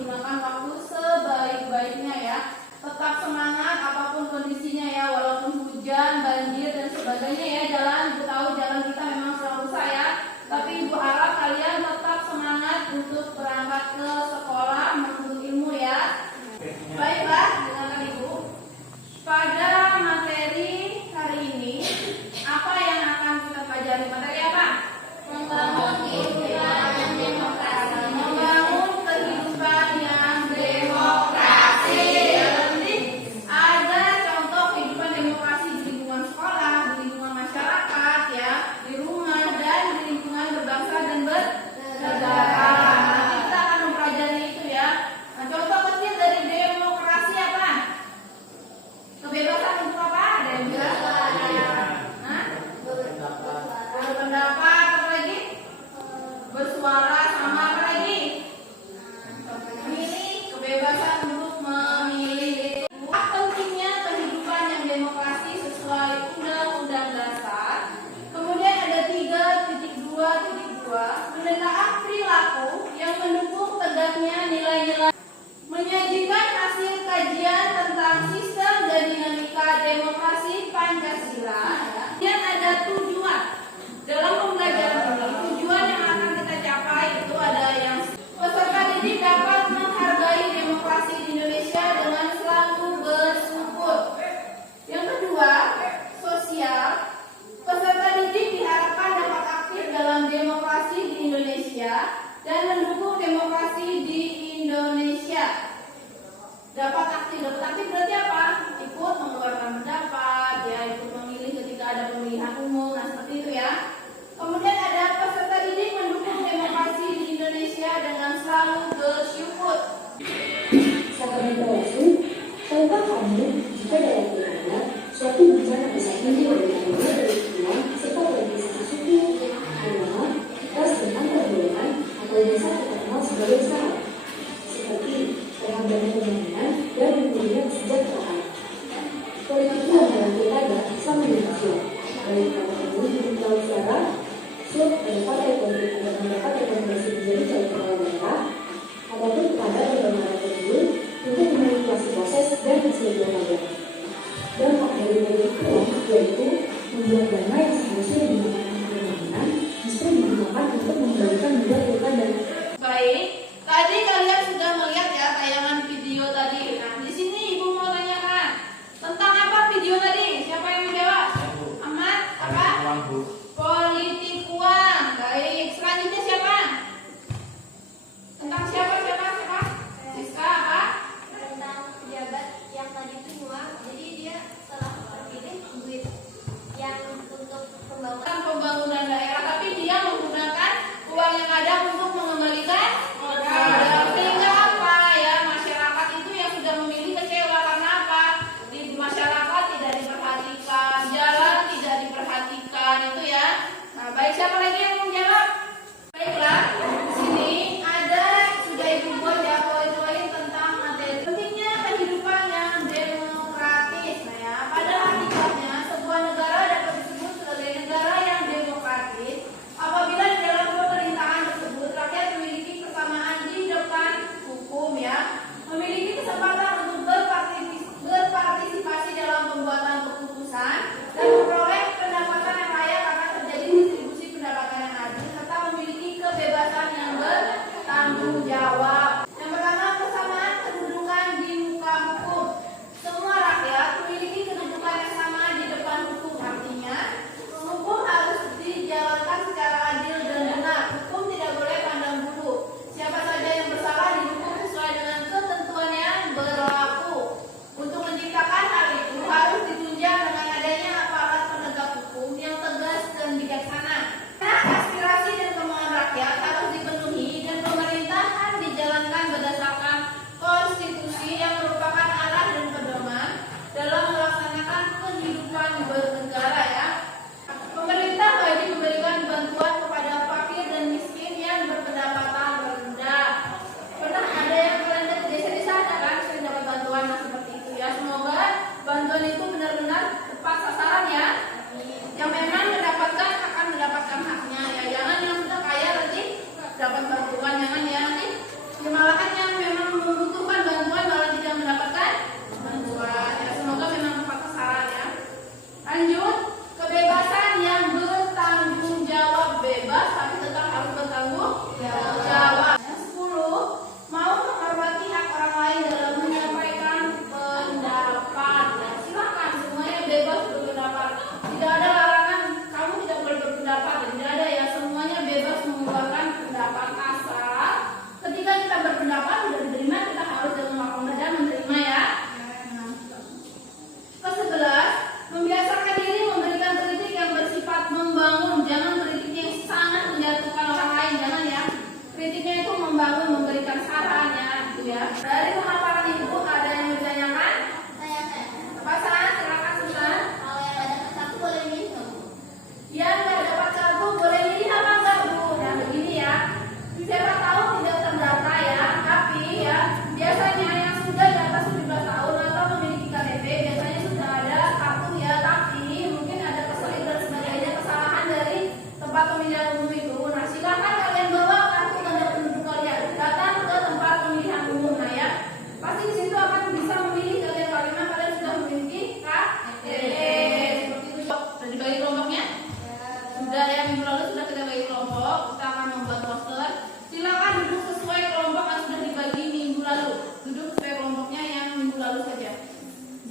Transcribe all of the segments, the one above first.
gunakan waktu sebaik-baiknya ya. Tetap semangat apapun kondisinya ya, walaupun hujan, banjir dan sebagainya ya. Ibu tahu jalan kita memang selalu rusak ya, tapi Ibu harap kalian tetap semangat untuk berangkat ke sekolah menuntut ilmu ya. Baiklah, dengarkan Ibu. Pada materi hari ini, apa yang akan kita pelajari? Materi apa? Membangun kehidupan yang demokrasi. Membangun kehidupan yang demokrasi. Nanti ada contoh kehidupan demokrasi di lingkungan sekolah, di lingkungan masyarakat ya, di rumah dan di lingkungan berbangsa dan bernegara. Nanti kita akan mempelajari itu ya. Nah, contoh kecil dari demokrasi apa? Kebebasan untuk apa? Ada yang bilang? Berpendapat, apa lagi? Bersuara, sama apa lagi? Memilih, kebebasan untuk memilih. Pentingnya kehidupan yang demokrasi sesuai Undang-Undang Dasar. Kemudian ada 3.2.2 menelaah perilaku yang mendukung tegaknya nilai-nilai. Menyajikan hasil kajian tentang sistem dan dinamika demokrasi Pancasila. Dan ada tujuan dalam pembelajaran ini. Tujuan yang akan kita capai itu ada yang peserta didik dapat menghargai demokrasi di Indonesia dengan selalu bersyukur. Yang kedua, sosial. Peserta didik diharapkan dapat aktif dalam demokrasi di Indonesia dan mendukung demokrasi di Indonesia. Dapat aktif berarti apa? Ikut mengeluarkan pendapat, ya, ikut memilih ketika ada pemilihan umum, nah seperti itu ya. Kemudian ada peserta didik mendukung demokrasi di Indonesia dengan selalu bersyukur. Sahabat bawaslu, tahukah kamu jika dalam pilkada suatu bencana bisa timbul dari adanya peristiwa serta politisasi suku, agama, ras dan antar golongan atau biasa kita kenal sebagai SARA, seperti perhambaran pembangunan dan pemulihan kesejahteraan. Politik uang dalam pilkada sama dengan suap, baik pada pemilih calon suara, suap pada partai politik agar mendapat rekomendasi menjadi calon kepala daerah, ataupun kepada penyelenggara pemilu untuk memanipulasi proses dan hasil pilkada. Dampak dari politik uang yaitu membuat dana yang seharusnya digunakan untuk pembangunan justru digunakan untuk mengembalikan modal pilkada. Baik, tadi kalian sudah melihat ya tayangan video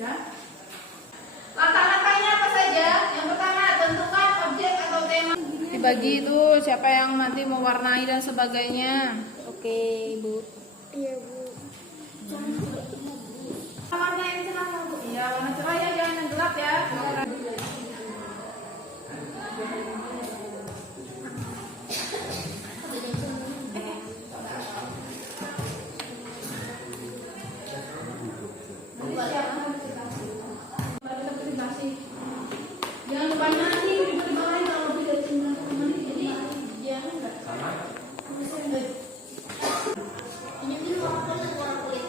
Ya. Langkah-langkahnya apa saja? Yang pertama, tentukan objek atau tema. Dibagi itu siapa yang nanti mewarnai dan sebagainya. Oke, Ibu. Iya, Bu. Warna yang cerah ya, Bu. Iya, warna cerah ya, jangan yang gelap ya. Jangan lupa nanti di bawah kalau lebih dari 90 menit, jadi jangan enggak. Ini tuh warna kulit.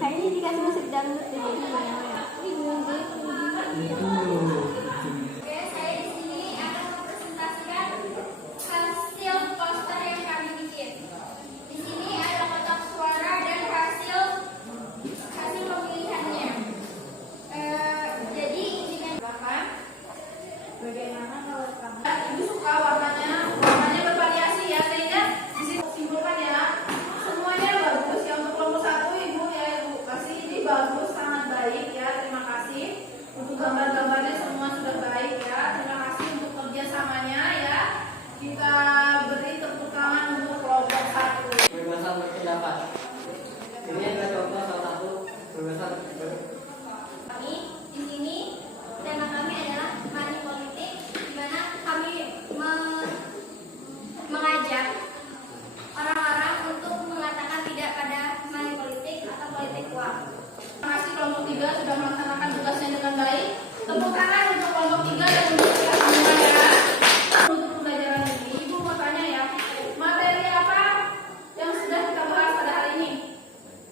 Kayaknya dikasih musik dangdut deh. Oke, saya di sini akan mempresentasikan hasil poster yang kami bikin. Di sini ada kotak suara dan hasil pemilihannya. Jadi dengan Silakan. Bagaimana kalau kamu? Ibu suka warnanya bervariasi ya, sehingga di sini simpulkan ya. Semuanya bagus ya untuk kelompok 1 Ibu ya, Ibu kasih ini bagus, sangat baik ya. Terima kasih untuk gambar-gambarnya semua sudah baik ya. Terima kasih untuk kerjasamanya ya. Kita beri tepuk tangan untuk kelompok 1. Kebebasan berpendapat. Ini adalah contoh salah satu kebebasan kami di sini tema kami adalah money politik, di mana kami mengajak orang-orang untuk mengatakan tidak pada money politik atau politik uang. Terima kasih kelompok 3 sudah melaksanakan tugasnya dengan baik. Tepuk tangan untuk kelompok 3 dan untuk pihak pembelajaran. Untuk pembelajaran ini, Ibu mau tanya ya, materi apa yang sudah kita bahas pada hari ini?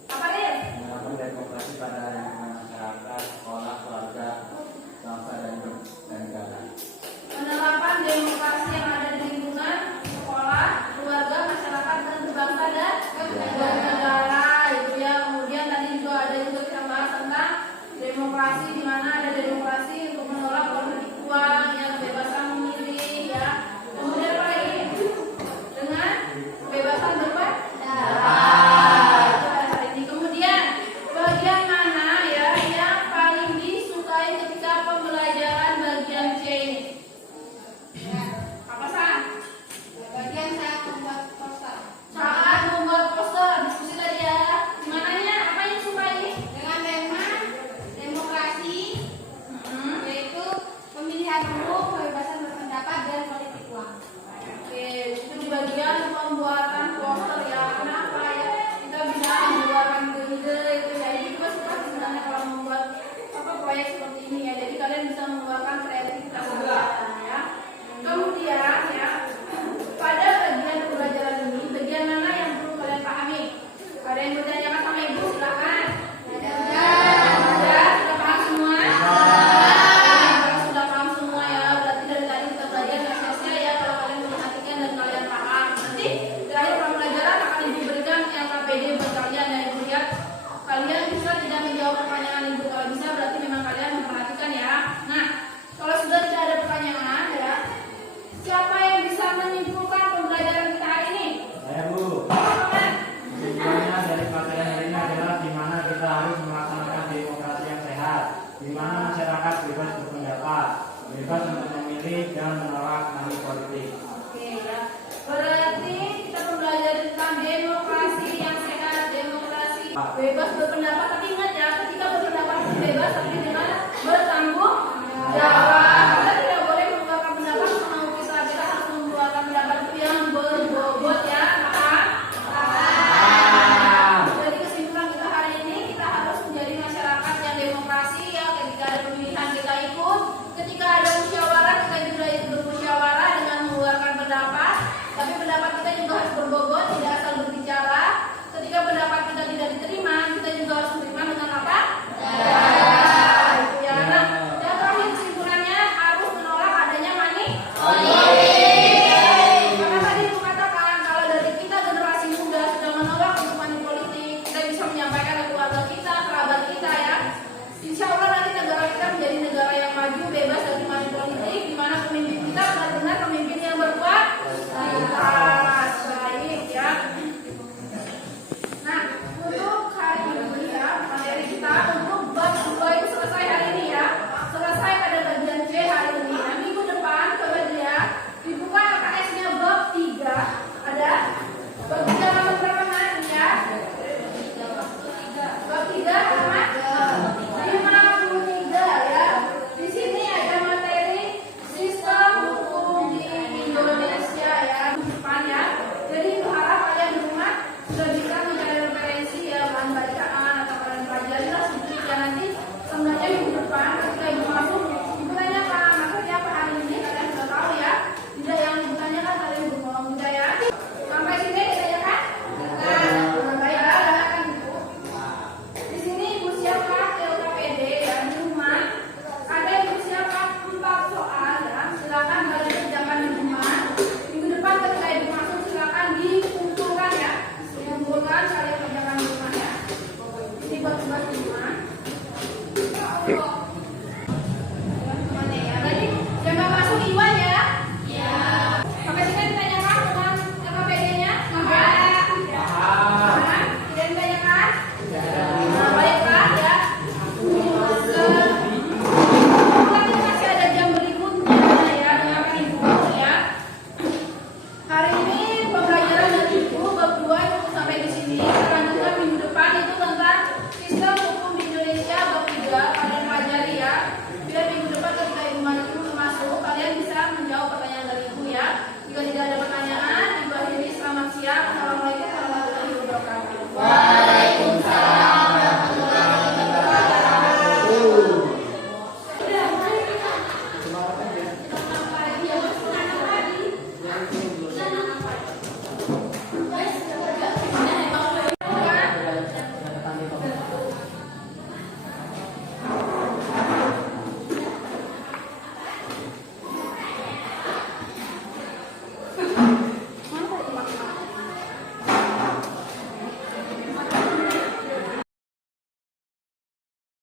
Apa dia? menerapkan demokrasi pada lingkungan masyarakat, sekolah, keluarga, bangsa dan negara. Penerapan demokrasi yang ada di lingkungan sekolah, keluarga, masyarakat, dan berbangsa dan bernegara itu ya. Kemudian tadi juga ada juga kita bahas tentang demokrasi, di mana ada demokrasi untuk menolak politik uang, yang kebebasan memilih ya. Kemudian apa lagi? Dengan kebebasan berpendapat. Itu ada hari ini. Kemudian bagian mana ya yang paling disukai ketika pembelajaran bagian C ini? Apa sah? Bagian saya membuat poster Saat membuat poster, diskusi tadi ya. Dimananya? Apa yang suka ini? dengan tema demokrasi, yaitu pemilihan umum, kebebasan berpendapat dan politik uang. Oke, itu di bagian pembuatan poster ya. Kenapa ya? Kita bisa mengeluarkan ide-ide itu ya. Ini juga suka sebenarnya kalau membuat proyek seperti ini ya. Jadi kalian bisa mengeluarkan kreativitas kalian ya. Kemudian ya, pada bagian pembelajaran ini, bagian mana yang perlu kalian pahami? Ada yang bertanyakan sama Ibu? Silakan. Sudah paham semua? Kalau sudah paham semua ya, berarti dari tadi kita belajar nggak sia-sia ya kalau kalian memperhatikan dan kalian paham. Nanti di akhir pembelajaran akan Ibu berikan LKPD buat kalian dan Ibu lihat kalian bisa tidak menjawab pertanyaan Ibu. Kalau bisa berarti memang kalian memperhatikan ya. Nah, kalau sudah tidak ada pertanyaan ya, siapa yang bisa menyimpulkan pembelajaran kita hari ini? Saya Bu, Silakan. tujuannya dari materi hari ini adalah di mana kita harus melaksanakan demokrasi yang sehat, di mana masyarakat bebas berpendapat, bebas untuk memilih dan menolak money politik. Oke ya. Berarti kita mempelajari tentang demokrasi yang sehat, demokrasi bebas berpendapat. Tapi ingat ya, ketika berpendapat itu bebas, tapi dengan bertanggung jawab. Kita tidak boleh mengeluarkan pendapat sama kisah. Kita harus mengeluarkan pendapat itu yang berbobot ya. Paham? Jadi kesimpulan kita hari ini, kita harus menjadi masyarakat yang demokrasi ya. Ketika ada pemilihan kita ikut, ketika ada musyawarah kita juga ikut bermusyawarah dengan mengeluarkan pendapat. Tapi pendapat kita juga harus berbobot, tidak asal berbicara. Ketika pendapat kita tidak diterima, kita juga harus menerima visi,